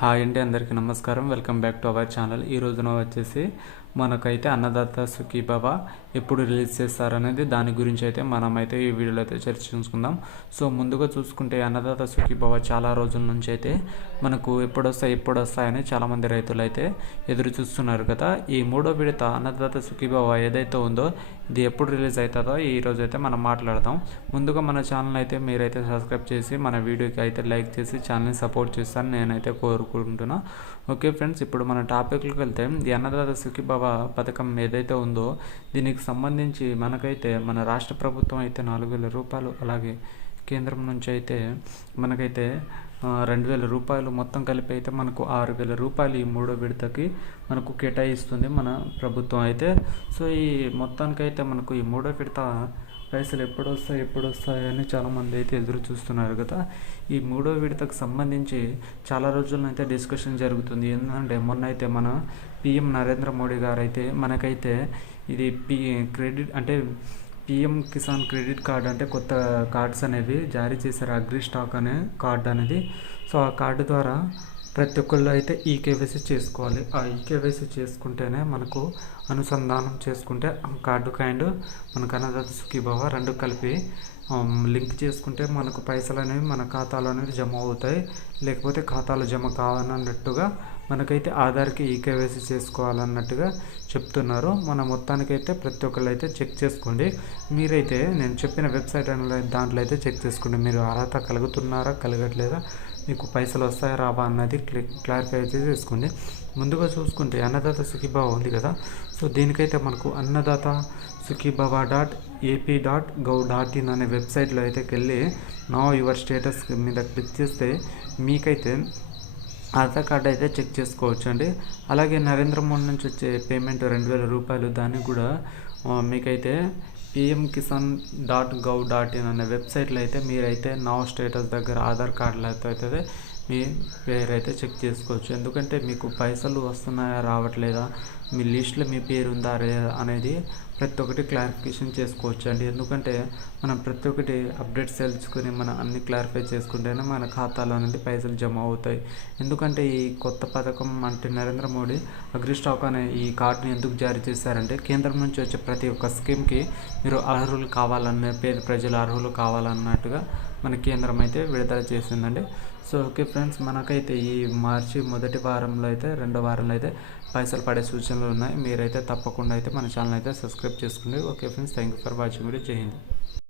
Hi అండి, అందరికీ నమస్కారం. Welcome back to our channel. ఈ రోజున వచ్చేసి మనకైతే అన్నదాత సుఖీభవ ఎప్పుడు రిలీజ్ చేస్తారనేది దాని గురించి అయితే మనమైతే ఈ వీడియోలో అయితే చర్చించుకుందాం. సో ముందుగా చూసుకుంటే అన్నదాత సుఖీభవ చాలా రోజుల నుంచి అయితే మనకు ఎప్పుడు వస్తాయని చాలామంది రైతులు అయితే ఎదురు చూస్తున్నారు కదా. ఈ మూడో విడత అన్నదాత సుఖీభవ ఏదైతే ఉందో ఇది ఎప్పుడు రిలీజ్ అవుతుందో ఈ రోజు అయితే మనం మాట్లాడదాం. ముందుగా మన ఛానల్ అయితే మీరైతే సబ్స్క్రైబ్ చేసి మన వీడియోకి అయితే లైక్ చేసి ఛానల్ని సపోర్ట్ చేస్తారని నేనైతే కోరుకుంటున్నా. ఓకే ఫ్రెండ్స్, ఇప్పుడు మన టాపిక్లోకి వెళ్తే ఈ అన్నదాత సుఖీభవ పథకం ఏదైతే ఉందో దీనికి సంబంధించి మనకైతే మన రాష్ట్ర ప్రభుత్వం అయితే 4,000 రూపాయలు, అలాగే కేంద్రం నుంచి అయితే మనకైతే 2,000 రూపాయలు, మొత్తం కలిపి అయితే మనకు 6,000 రూపాయలు ఈ మూడో విడతకి మనకు కేటాయిస్తుంది మన ప్రభుత్వం అయితే. సో ఈ మొత్తానికైతే మనకు ఈ మూడో విడత పైసలు ఎప్పుడు వస్తాయని చాలామంది అయితే ఎదురు చూస్తున్నారు కదా. ఈ మూడో విడతకు సంబంధించి చాలా రోజులనైతే డిస్కషన్ జరుగుతుంది. ఎందుకంటే మొన్న అయితే మన పిఎం నరేంద్ర మోడీ గారు అయితే మనకైతే ఇది క్రెడిట్ అంటే పిఎం కిసాన్ క్రెడిట్ కార్డ్ అంటే కొత్త కార్డ్స్ అనేవి జారీ చేశారు, అగ్రి స్టాక్ అనే కార్డు అనేది. సో ఆ కార్డు ద్వారా ప్రతి ఒక్కళ్ళు అయితే ఈకేవైసీ చేసుకోవాలి. ఆ ఈకేవైసీ చేసుకుంటేనే మనకు అనుసంధానం చేసుకుంటే కార్డుకు అండ్ మనకు అన్నదాత సుఖీభవ రెండు కలిపి లింక్ చేసుకుంటే మనకు పైసలు అనేవి మన ఖాతాలో అనేది జమ అవుతాయి. లేకపోతే ఖాతాలో జమ కావాలన్నట్టుగా మనకైతే ఆధార్కి ఈకేవైసీ చేసుకోవాలన్నట్టుగా చెప్తున్నారు. మన మొత్తానికైతే ప్రతి ఒక్కళ్ళు అయితే చెక్ చేసుకోండి. మీరైతే నేను చెప్పిన వెబ్సైట్ దాంట్లో అయితే చెక్ చేసుకోండి. మీరు అర్హత కలుగుతున్నారా కలగట్లేదా, మీకు పైసలు వస్తాయా రావా అన్నది క్లారిఫై అయితే చేసుకోండి. ముందుగా చూసుకుంటే అన్నదాత సుఖీభవ ఉంది కదా. సో దీనికైతే మనకు అన్నదాత sukhibhava.ap.gov.in అనే వెబ్సైట్లో అయితే వెళ్ళి నౌ యువర్ స్టేటస్ మీద క్లిక్ చేస్తే మీకైతే ఆధార్ కార్డు అయితే చెక్ చేసుకోవచ్చు అండి. అలాగే నరేంద్ర మోడీ నుంచి వచ్చే పేమెంట్ 2,000 రూపాయలు, దాన్ని కూడా మీకైతే pmkisan.gov.in అనే వెబ్సైట్లో అయితే మీరైతే నా స్టేటస్ దగ్గర ఆధార్ కార్డులతో అయితే మీ పేరు అయితే చెక్ చేసుకోవచ్చు. ఎందుకంటే మీకు పైసలు వస్తున్నాయా రావట్లేదా, మీ లిస్ట్లో మీ పేరు ఉందా అనేది ప్రతి ఒక్కటి క్లారిఫికేషన్ చేసుకోవచ్చు అండి. ఎందుకంటే మనం ప్రతి ఒక్కటి అప్డేట్స్ తెలుసుకుని మనం అన్ని క్లారిఫై చేసుకుంటేనే మన ఖాతాలో అనేది పైసలు జమ అవుతాయి. ఎందుకంటే ఈ కొత్త పథకం అంటే నరేంద్ర మోడీ అగ్రి స్టాక్ అనే ఈ కార్డుని ఎందుకు జారీ చేశారంటే కేంద్రం నుంచి వచ్చే ప్రతి ఒక్క స్కీమ్కి మీరు అర్హులు కావాలన్న, పేద ప్రజలు అర్హులు కావాలన్నట్టుగా మన కేంద్రం అయితే విడుదల చేసిందండి. సో ఓకే ఫ్రెండ్స్, మనకైతే ఈ మార్చి మొదటి వారంలో అయితే రెండో వారంలో అయితే పైసలు పడే సూచనలు ఉన్నాయి. మీరైతే తప్పకుండా అయితే మన ఛానల్ అయితే సబ్స్క్రైబ్ చేసుకోండి. Okay friends, thank you for watching video. జై హింద్.